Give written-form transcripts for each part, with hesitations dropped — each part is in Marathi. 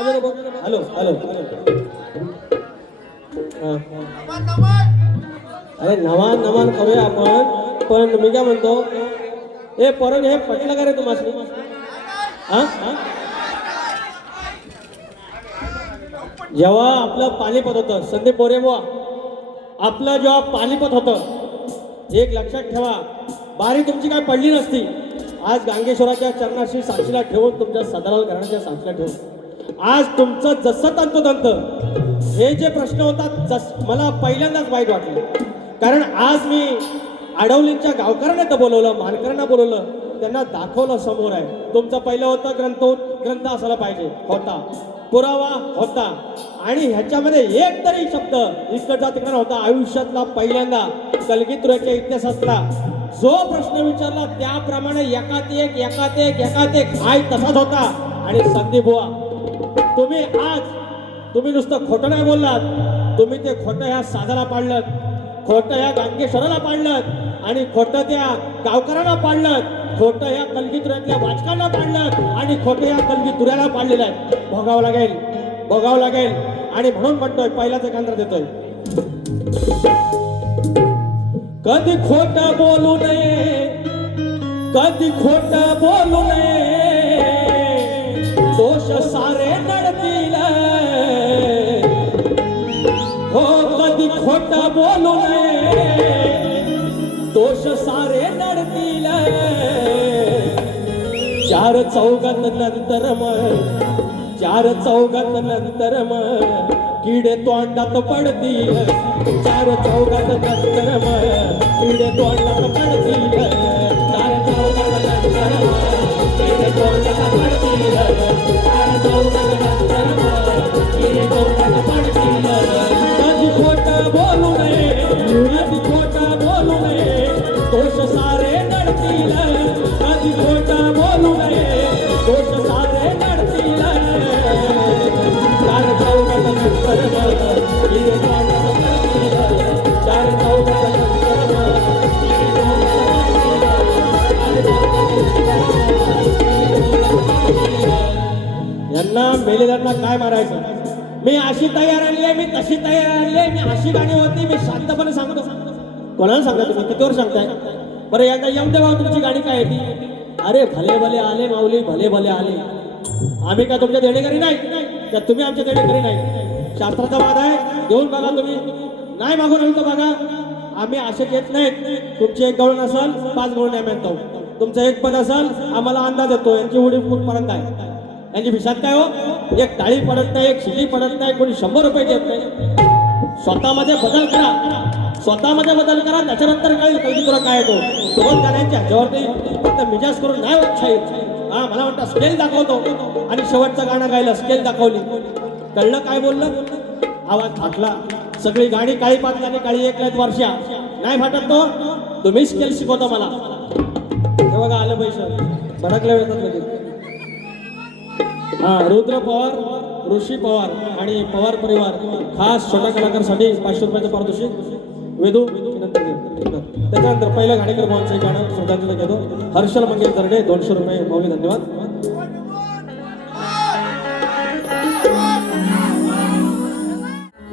हॅलो हॅलो अरे नवान नवान करूया आपण. पण मी काय म्हणतो, हे परत हे पटलं का रे तुम्हाला? हा जेव्हा आपलं पानिपत होतं, संदीप बोरे बुवा, आपलं जेव्हा पानिपत होतं, एक लक्षात ठेवा, बारी तुमची काय पडली नसती. आज गांगेश्वराच्या चरणाशी साक्षीला ठेवून, तुमच्या सदाराल घराण्याच्या साक्षीला ठेवून आज तुमचं जसं तंतोतंत हे जे प्रश्न होतात, मला पहिल्यांदाच वाईट वाटलं. कारण आज मी आडवलींच्या गावकऱ्यांना तर बोलवलं, मानकरांना बोलवलं, त्यांना दाखवलं समोर आहे. तुमचं पहिलं होतं ग्रंथ असायला पाहिजे, होता, पुरावा होता, आणि ह्याच्यामध्ये एक तरी शब्द इकडचा तिकडे होता. आयुष्यातला पहिल्यांदा कलगीतुऱ्याच्या इतिहासातला जो प्रश्न विचारला त्याप्रमाणे एकात एक हाय तसाच होता. आणि संदीप बुवा, तुम्ही नुसतं खोटं नाही बोललात, तुम्ही ते खोटं ह्या साधाला पाडलं, खोटं ह्या गांगेश्वराला पाडलं, आणि खोटं त्या गावकऱ्यांना पाडलं, खोटं ह्या कलगीतुऱ्यातल्या वाचकांना पाडलं, आणि खोटं ह्या कलगीतुऱ्याला पाडलेलं आहे. भोगावं लागेल. आणि म्हणून म्हणतोय, पहिलाच एक अंतर देतोय, कधी खोटं बोलू नये, कधी खोटं बोलू नये, दोष सारे नडतील. हो कधी खोटं बोलू नये, दोष सारे नडतील. चार चौघात नंतर मग किडे तोंडात पडतील. चार चौघात नंतर मग किडे तोंडात पडतील. चार चौघात नंतर मग किडे तोंडात पडतील. चार चौघात नंतर मग किडे तोंडात पडतील. कधी खोटं बोलू नये, कधी खोटं बोलू नये, दोष सारे नडतील. कधी खोटं बोलू नये, दोष सारे नडतील. चार चौघात नंतर मग किडे तोंडात पडतील. चार चौघात नंतर मग किडे यांना मेलेल्यांना काय मारायचं? मी अशी तयार आली आहे, मी तशी तयार आली आहे, मी अशी गाणी होती, मी शांतपणे सांगतो. कोणाला सांगता तुम्ही? कितीवर सांगताय? बरं एकदा येऊन देवा, तुमची गाडी काय आहे ती? अरे भले भले आले माऊली, भले भले आले. आम्ही काय तुमच्या देणेकरी नाही, त्या तुम्ही आमच्या देणेकरी नाही. शास्त्राचा वाद आहे, घेऊन बघा. तुम्ही नाही मागून आलो तर बघा. आम्ही असे येत नाहीत. तुमची एक गवळण असेल, 5 गवळण आम्ही आणतो. तुमचं एक पद असेल, आम्हाला अंदाज येतो यांची उडी कुठपर्यंत आहे. यांची भिशात काय हो, एक टाळी पडत नाही, एक शिली पडत नाही, कोणी 100 रुपये देत नाही. स्वतःमध्ये बदल करा, त्याच्यानंतर कळेल कधी तुला काय येतो. दोन गाण्यांच्या ह्याच्यावरती फक्त मिजाज करून नाही होत शाहीर. हा मला वाटतं स्केल दाखवतो, आणि शेवटचं गाणं गायलं, स्केल दाखवली, कळलं काय बोललं, आवाज फाटला. सगळी गाडी काळी पाच आणि काळी 1 वर्षा नाही फाटत तो. तुम्ही स्केल शिकवता मला. हे बघा आलं पैसे भडकल्या येतात लगेच. हा रुद्र पवार, ऋषी पवार आणि पवार परिवार खास छोट्या कलाकारांसाठी 500 रुपयाचं पारितोषिक. वेदू त्याच्यानंतर पहिल्या घाणेकर भावांचं एक गाणं श्रद्धांजली घेतो. हर्षल मंगेश दर्डे 200 रुपये माऊली, धन्यवाद.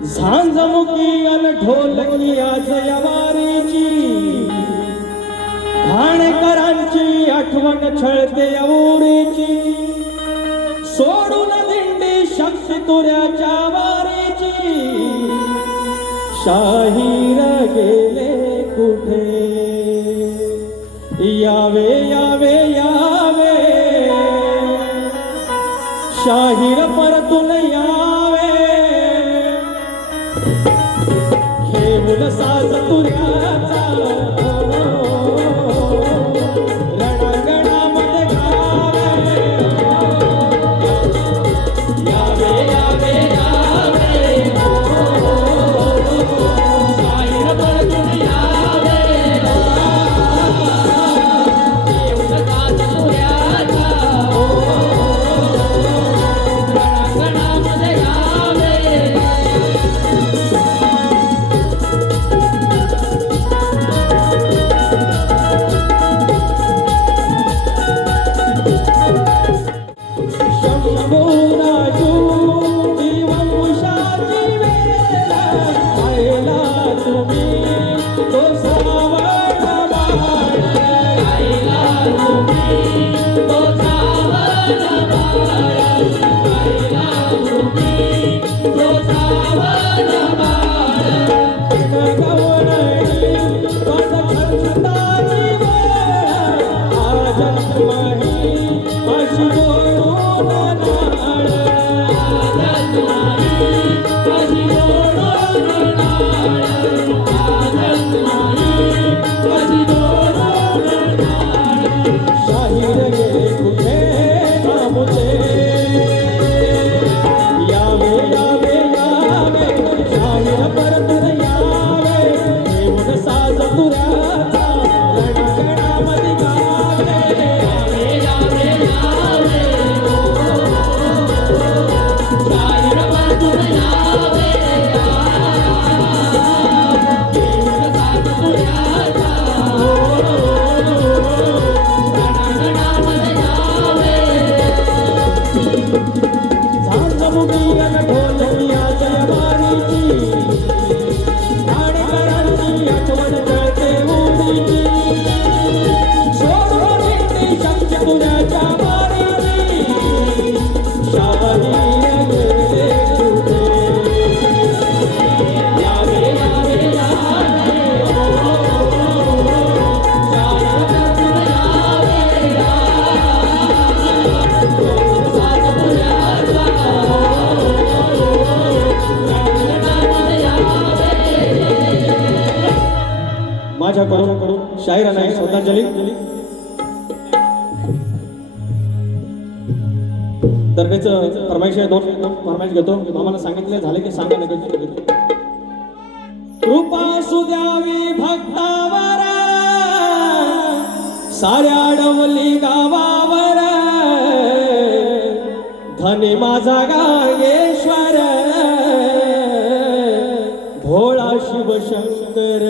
झांजमुखी अन ढोलकी आज यवारीची, घाणेकरांची आठवण छळते औरीची. सोडून दिंडी शक्ती तुऱ्याच्या वारीची, शाहीर गेले कुठे? यावे यावे यावे, शाहीर परतून यावे. घेऊन साज तुऱ्याचा रणांगणामध्ये गावे. यावे यावे यावे, शाहीर परतून यावे. घेऊन साज तुऱ्याचा रणांगणामध्ये गावे. शंभू राजू माझ्याकडून शाहीर नाही श्रद्धांजली. दरवेळेच फरमाईश दोन फरमाईश घेतो. मामाला सांगितले झाले की सांगा लगेच. कृपा सुद्यावी भक्तावर साऱ्या अडवली गावावर धनी माझा गांगेश्वर भोळा शिवशंकर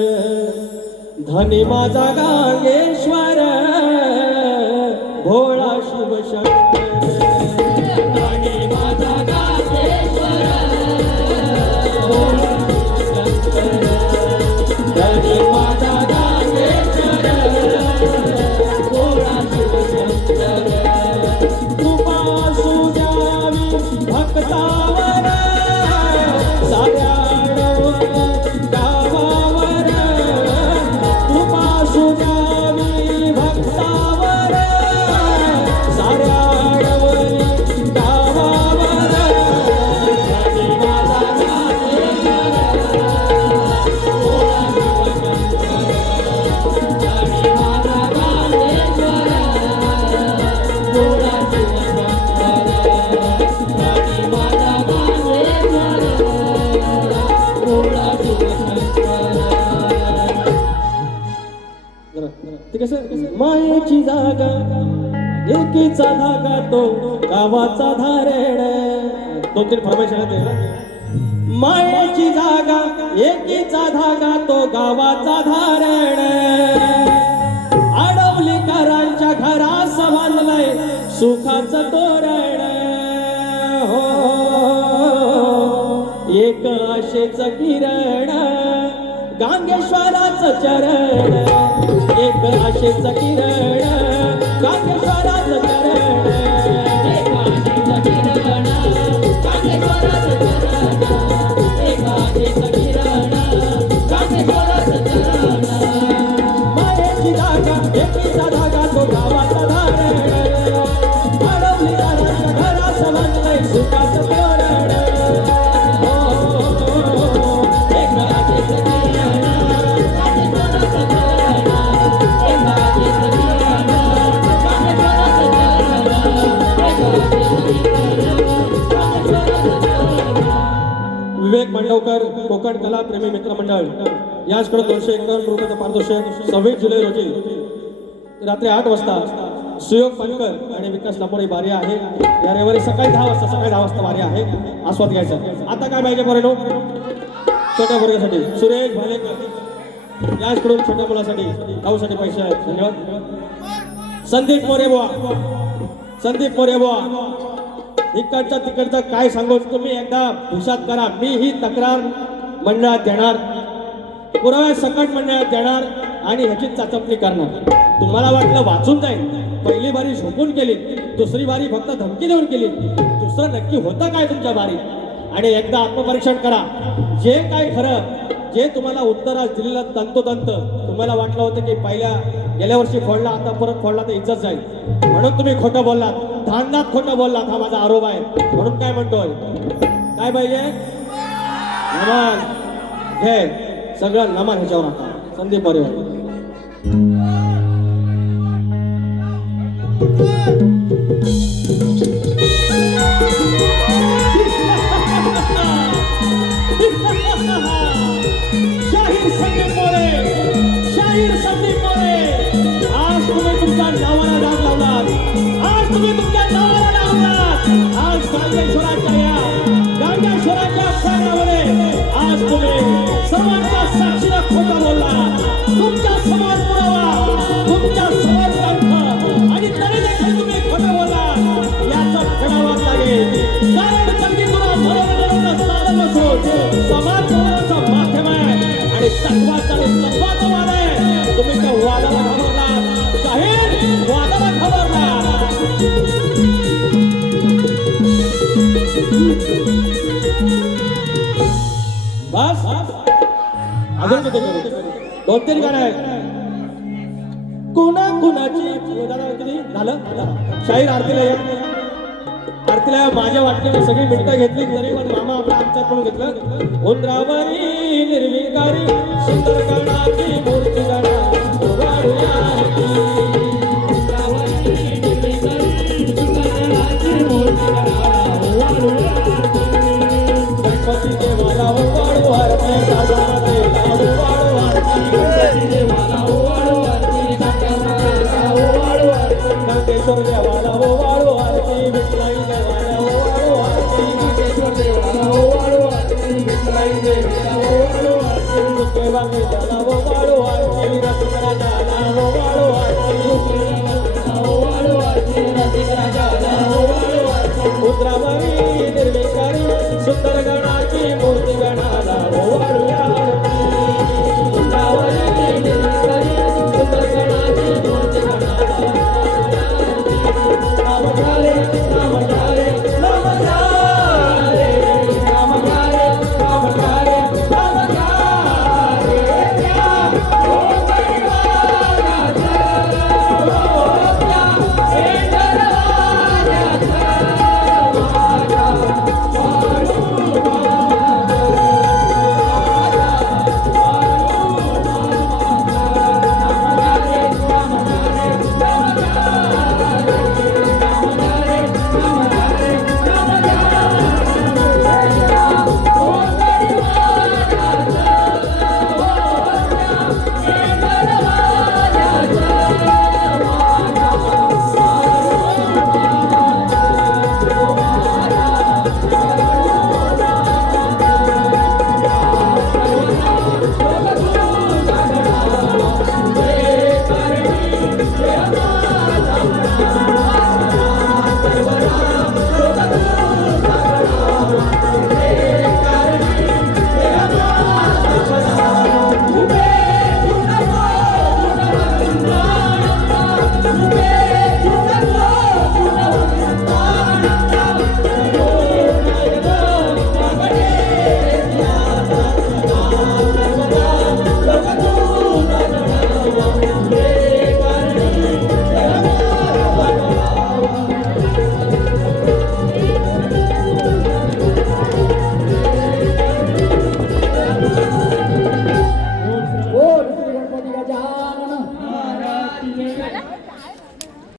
धनी माझा गांगेश्वर भोळा शिवशंकर धनी माझा गांगेश्वर भोळा शिवशंकर धनी माझा गांगेश्वर भोळा शिवशंकर कृपा सुद्यावी भक्तावर साऱ्या गावावर कृपा सुद्यावी भक्तावर साऱ्या गावावर धनी माझा मायेची जागा एकीचा धागा तो गावाचा धारण. दोन तीन फरमाईश आहेत. मायेची जागा एकीचा धागा तो गावाचा धारण अडवलीकरांच्या घरास बांधलंय सुखाचं तोरण. हो एक आशेच किरण गांगेश्वराचं चरण एक आशेच किरण गांगेश्वराचं चरण एक आशेच किरण गांगेश्वराचं चरण एक आशेच किरण गांगेश्वराचं चरण. मायेची जागा एकीचा धागा तो गावाचा धारण अडवली दाराच्या घरास बांधलंय सुखाचं तोरण. एक आशेच किरण गांगेश्वराचं चरण एक आशेच किरण गांगेश्वराचं चरण एक आशेच किरण गांगेश्वराचं चरण. विवेक मांडवकर कोकण कला प्रेमी मित्र मंडळ याचकडे 251 रुपयाचं पारितोषिक 26 जुलै रोजी रात्री 8 वाजता सुयोग पानकर आणि विकास लापोरे बारी आहे. या रविवारी सकाळी 10 वाजता बारी आहे. आस्वाद घ्यायचा. आता काय पाहिजे पोरांनो छोट्या वर्गासाठी सुरेश भालेकर याचकडून छोट्या मुलासाठी गाऊसाठी पैसे आहेत. धन्यवाद. संदीप मोरे बुवा इकडच्या तिकडचं काय सांगू तुम्ही एकदा हुशात करा. मी ही तक्रार मंडळात देणार पुराव्या सकट मंडळात देणार आणि ह्याची चाचपणी करणार. तुम्हाला वाटलं वाचून जाईल. पहिली बारी झोपून केली दुसरी बारी फक्त धमकी देऊन केली. दुसरं नक्की होतं काय तुमच्या बारी आणि एकदा आत्मपरीक्षण करा. जे काय खरं, जे तुम्हाला उत्तर आज दिलेलं तंतोतंत तुम्हाला वाटलं होतं की गेल्या वर्षी फोडला, आता परत फोडला तर इज्जत जाईल, म्हणून तुम्ही खोटं बोललात, धांदात खोटं बोललात, हा माझा आरोप आहे. म्हणून काय म्हणतोय, काय पाहिजे, नमन घे, सगळं नमन ह्याच्यावर आता. संदीप परिवार शाहीर संदीप मोरे, आज तुम्ही तुमच्या नावाला डाग लावलात, आज तुम्ही तुमच्या नावाला लावलात. आज गांडेश्वराच्या प्राण्यामध्ये आज तुम्ही सर्वांच्या साक्षीला खोटं बोलला. तुमच्या समोर पुरावा, तुमच्या समोर ग्रंथ, आणि तरी देखील तुम्ही खोटं बोलला. याचा फेडावा लागेल, कारण संगीतुरा मनोरंजनाचं साधन नसून समाज माध्यम आहे आणि तत्वाचा तत्वाचा वाद आहे. तुम्ही त्या वादाला घाबरला, शाहीर वादाला घाबरला. बस अजून किती दोन तीन गाणं आहेत. कोणा कुणाची झालं शाहीर आरतीला या, आरतीला या. माझ्या वाटण्याने सगळी मिनिटं घेतली तरी पण मामा आपला आमच्यात पण घेतलं. उंदरावरी निर्विकारी सुंदर गणाची मूर्ती गणा गणपती देवाला वाढू आरती, साजरा देवाला वाढू आरती, गणपती देवाला वाढू आरती, वाढू आरती, गणेश्वर देवाला वाढू आरती, विठ्ठलाई देवाला वाढू आरती, गणेश्वर देवाला वाढू आरती, विठ्ठलाई देवाला वाढू आरती, मुक्तेवाले देवाला वाढू आरती, रसिकराजाला वाढू आरती, वाढू आरती, रसिकराजाला वाढू आरती. उंदरावरी निर्विकारी सुंदर गणा